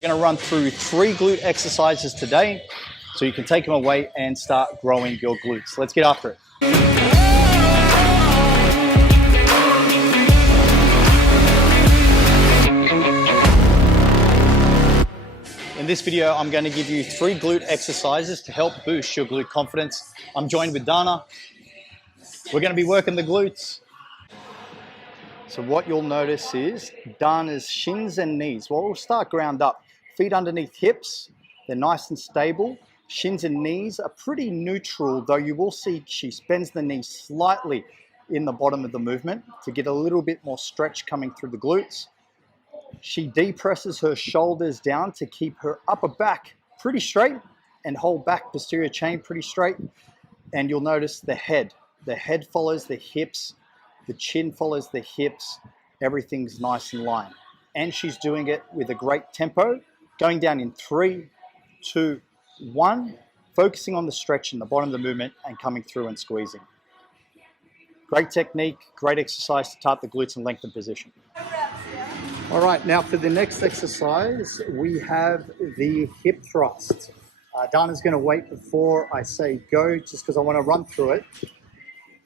We're going to run through 3 glute exercises today so you can take them away and start growing your glutes. Let's get after it. In this video, I'm going to give you 3 glute exercises to help boost your glute confidence. I'm joined with Dana. We're going to be working the glutes. So what you'll notice is Dana's shins and knees. Well, we'll start ground up. Feet underneath hips, they're nice and stable. Shins and knees are pretty neutral, though you will see she bends the knees slightly in the bottom of the movement to get a little bit more stretch coming through the glutes. She depresses her shoulders down to keep her upper back pretty straight and hold back posterior chain pretty straight. And you'll notice the head. The head follows the hips, the chin follows the hips, everything's nice and line. And she's doing it with a great tempo, going down in 3, 2, 1, focusing on the stretch in the bottom of the movement and coming through and squeezing. Great technique, great exercise to tighten the glutes and lengthen position. All right, now for the next exercise, we have the hip thrust. Dana's going to wait before I say go, just because I want to run through it.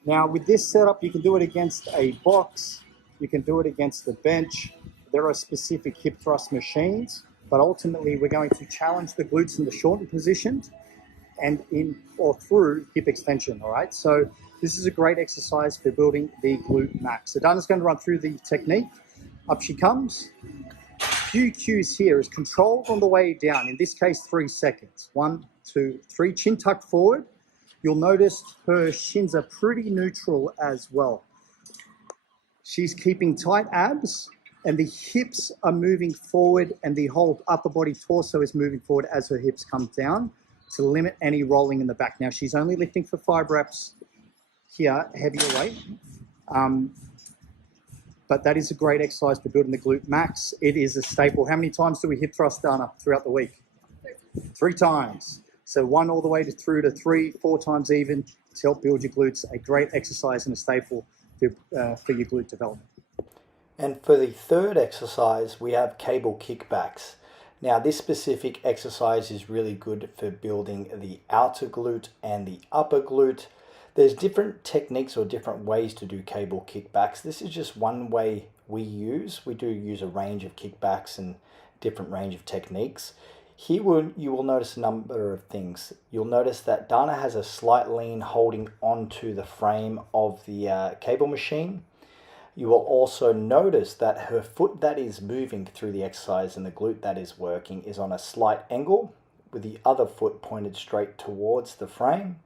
Now with this setup, you can do it against a box, you can do it against the bench. There are specific hip thrust machines, but ultimately we're going to challenge the glutes in the shortened position and in or through hip extension, all right? So this is a great exercise for building the glute max. So Dana's going to run through the technique. Up she comes. Few cues here is controlled on the way down, in this case 3 seconds. 1, 2, 3, chin tucked forward. You'll notice her shins are pretty neutral as well. She's keeping tight abs and the hips are moving forward and the whole upper body torso is moving forward as her hips come down to limit any rolling in the back. Now she's only lifting for 5 reps here, heavier weight. But that is a great exercise for building the glute max. It is a staple. How many times do we hip thrust, Dana, throughout the week? 3 times. So 1 all the way through to 3, 4 times even to help build your glutes. A great exercise and a staple for your glute development. And for the third exercise, we have cable kickbacks. Now this specific exercise is really good for building the outer glute and the upper glute. There's different techniques or different ways to do cable kickbacks. This is just one way we use. We do use a range of kickbacks and different range of techniques. Here you will notice a number of things. You'll notice that Dana has a slight lean holding onto the frame of the cable machine. You will also notice that her foot that is moving through the exercise and the glute that is working is on a slight angle with the other foot pointed straight towards the frame.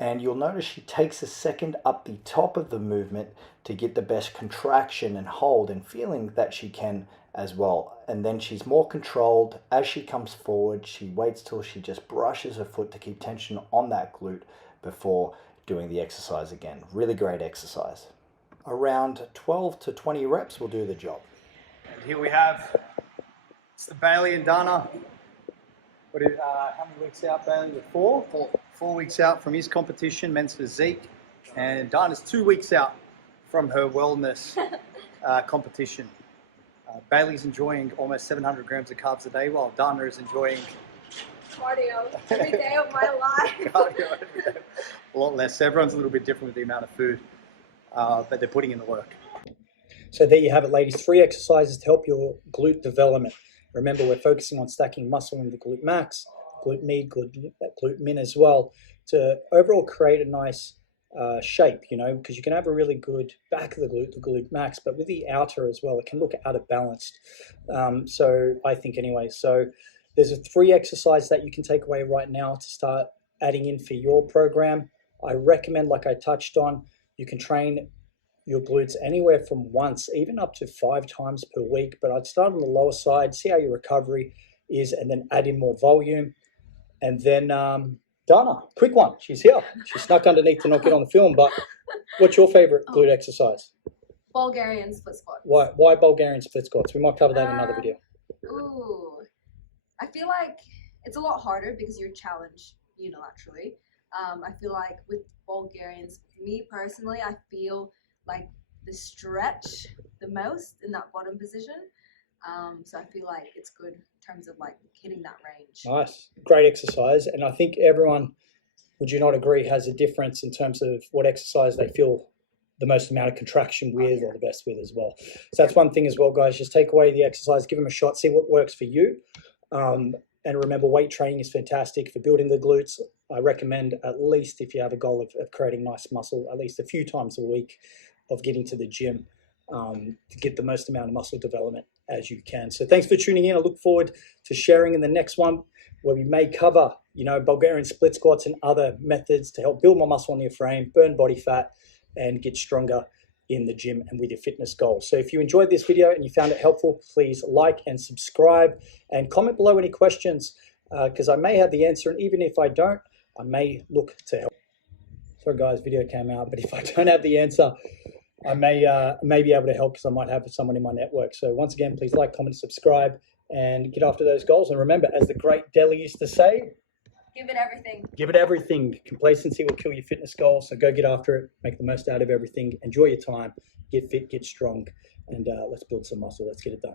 And you'll notice she takes a second up the top of the movement to get the best contraction and hold and feeling that she can as well. And then she's more controlled. As she comes forward, she waits till she just brushes her foot to keep tension on that glute before doing the exercise again. Really great exercise. Around 12 to 20 reps will do the job. And here we have, it's the Bailey and Dana. How many weeks out, Bailey? 4? 4 weeks out from his competition, men's physique. And Dana's 2 weeks out from her wellness competition. Bailey's enjoying almost 700 grams of carbs a day, while Dana is enjoying cardio every day of my life. Cardio every day. A lot less. Everyone's a little bit different with the amount of food, but they're putting in the work. So there you have it, ladies. 3 exercises to help your glute development. Remember, we're focusing on stacking muscle in the glute max, glute med, glute min as well, to overall create a nice shape, you know, because you can have a really good back of the glute max, but with the outer as well, it can look out of balanced. So I think anyway, so there's a 3 exercises that you can take away right now to start adding in for your program. I recommend, like I touched on, you can train your glutes anywhere from once, even up to 5 times per week, but I'd start on the lower side, see how your recovery is, and then add in more volume. And then Dana, quick one, she's here. She snuck underneath to not get on the film, but what's your favorite glute exercise? Bulgarian split squats. Why Bulgarian split squats? We might cover that in another video. Ooh, I feel like it's a lot harder because you're challenged unilaterally. I feel like with Bulgarians, me personally, I feel like the stretch the most in that bottom position. So I feel like it's good terms of like hitting that range. Nice, great exercise. And I think everyone, would you not agree, has a difference in terms of what exercise they feel the most amount of contraction with or the best with as well. So that's one thing as well, guys. Just take away the exercise, give them a shot, see what works for you. And remember, weight training is fantastic for building the glutes. I recommend, at least if you have a goal of creating nice muscle, at least a few times a week of getting to the gym to get the most amount of muscle development as you can. So thanks for tuning in. I look forward to sharing in the next one, where we may cover, Bulgarian split squats and other methods to help build more muscle on your frame, burn body fat, and get stronger in the gym and with your fitness goals. So if you enjoyed this video and you found it helpful, please like and subscribe and comment below any questions, because I may have the answer, and even if I don't, I may look to help. Sorry guys, video came out, but if I don't have the answer, I may be able to help, because I might have someone in my network. So once again, please like, comment, subscribe, and get after those goals. And remember, as the great Deli used to say, Give it everything. give it everything. Complacency will kill your fitness goals. So go get after it, make the most out of everything, enjoy your time, get fit, get strong, and let's build some muscle. Let's get it done.